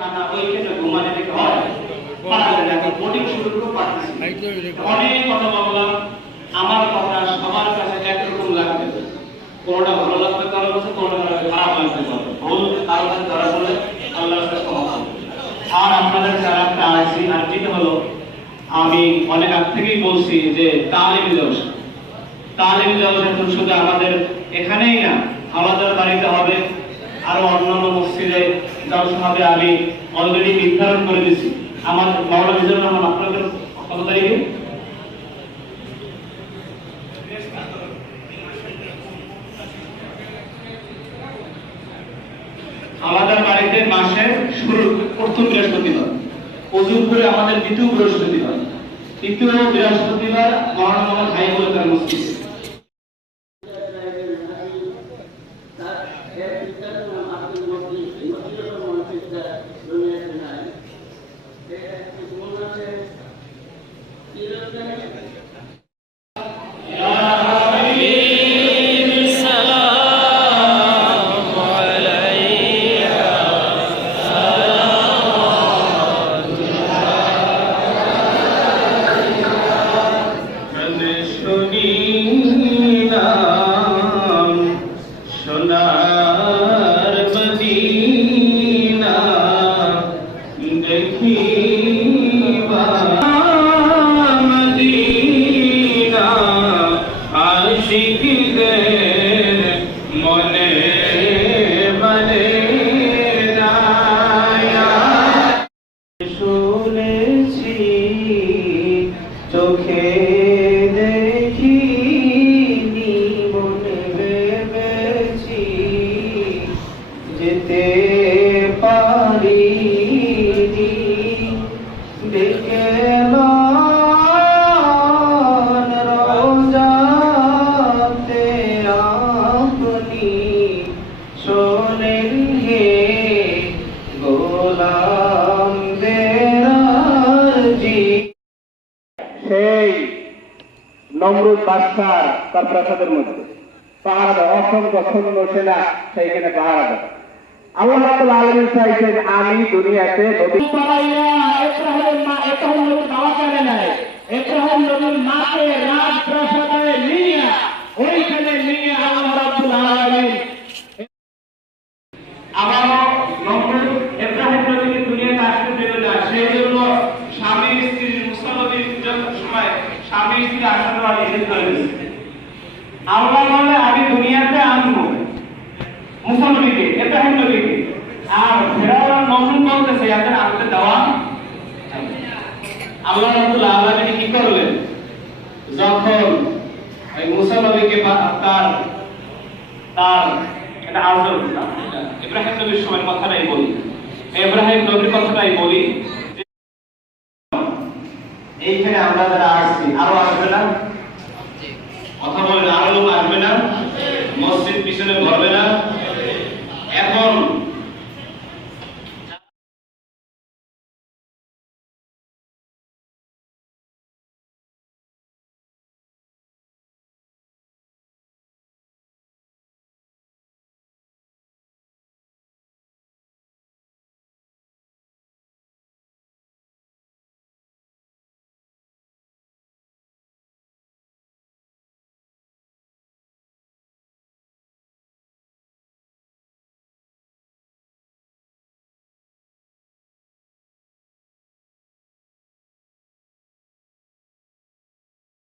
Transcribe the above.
ওইখানে থেকে হয়? বোর্ডিং শুরু করে অনেক কথা বললাম আমার কথা সবার কাছে একরকম লাগবে। কোনটা ভালো লাগবে কারোর কাছে কোনটা খারাপ লাগবে ভুল কারোর কাছে ধরা পড়লে আল্লাহর কাছে ক্ষমা আর আপনাদের যারা একটা আছি আর যেটা হলো আমি অনেক আগ থেকেই বলছি যে তালিম জলসা তালিম জলসা এখন শুধু আমাদের এখানেই না আমাদের বাড়িতে হবে। আরও অন্যান্য মসজিদে আমি অলরেডি নির্ধারণ করে আমার আপনাদের কত তারিখে? আমাদের বাড়িতে মাসের শুরু, প্রথম বৃহস্পতিবার। ওজন করে আমাদের দ্বিতীয় বৃহস্পতিবার। তৃতীয় বৃহস্পতিবার মহানগর হাই কলকাতার মসজিদে। সেই নমরুদ বাদশার তার প্রাসাদের মধ্যে। পাহাড় অসংখ্য সৈন্য সেনা সেইখানে পাহাড় দেয়। আল্লাহ রাব্বুল আলামিন চাইছেন আমি দুনিয়াতে নবী ইব্রাহিম মা ইব্রাহিম নবীর বাবা কেন নাই। ইব্রাহিম নবীর মাকে রাজপ্রাসাদে নিয়ে ওইখানে নিয়ে আল্লাহ রাব্বুল আলামিন আমারও নমরুদ ইব্রাহিম নবীকে দুনিয়াতে আসতে দিল না। সেই জন্য স্বামী স্ত্রীর মুসানবীর যখন সময় স্বামী স্ত্রী আসতে দেওয়া নিষেধ করে দিয়েছে আল্লাহ বলে আমি দুনিয়াতে আনব। মুসানবীকে ইব্রাহিম নবীকে আর ফেরাউন নমরুদ বলতেছে এদের আনতে দেওয়া আল্লাহ রাব্বুল আলামিন কি করলেন? যখন এই মুসা নবীকে তার তার এটা আজর না, ইব্রাহিম নবীর সময় কথাটাই বলি। ইব্রাহিম নবীর কথাটাই বলি এইখানে আমরা যারা আসছি আরও আসবে না? কথা বলেন আরও লোক